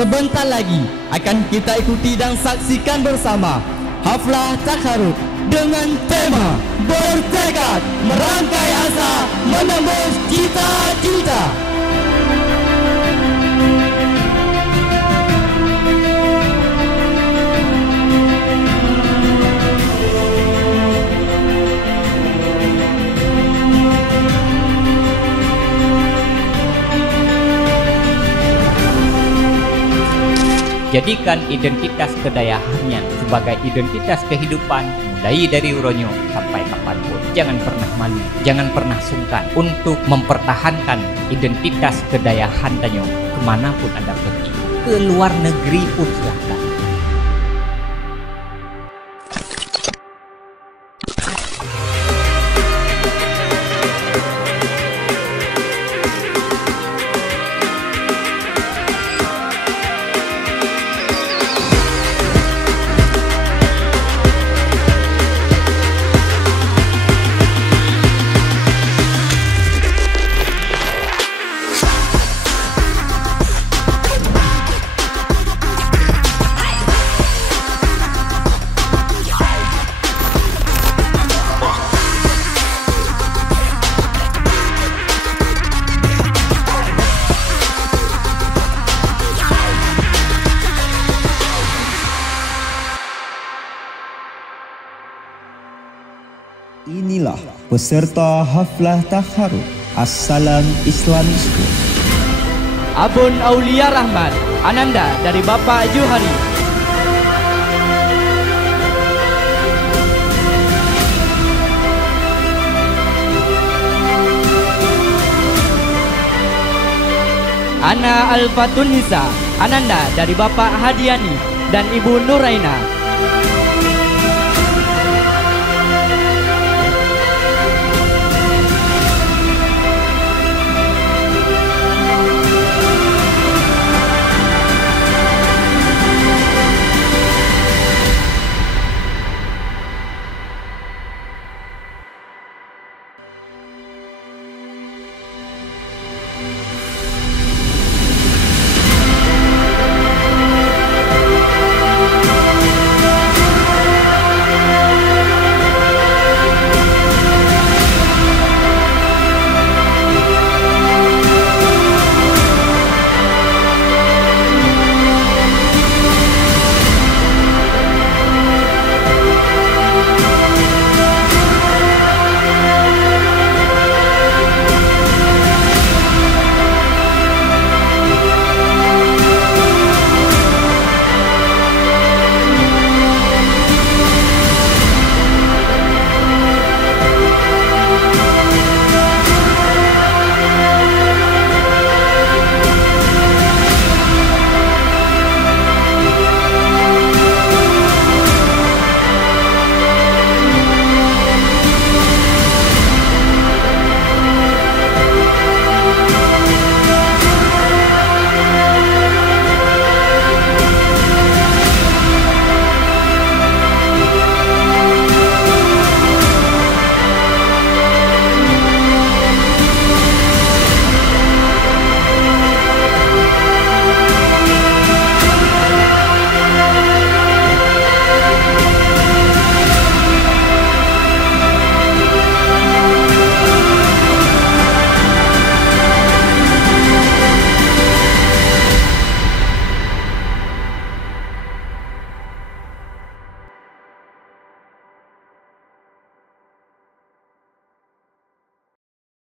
Sebentar lagi akan kita ikuti dan saksikan bersama Haflah Takharut dengan tema Bertekad Merangkai Asa Menembus Cita-Cita. Jadikan identitas kedayahannya sebagai identitas kehidupan, mulai dari uronyo sampai kapanpun. Jangan pernah malu, jangan pernah sungkan untuk mempertahankan identitas kedayahan danyo kemanapun Anda pergi. Ke luar negeri pun silahkan. Inilah peserta Haflah Takharut Assalam Islamic School. Abun Aulia Rahmat Ananda dari Bapak Johari. Ana Alfatun Nisa Ananda dari Bapak Hadiani dan Ibu Nuraina.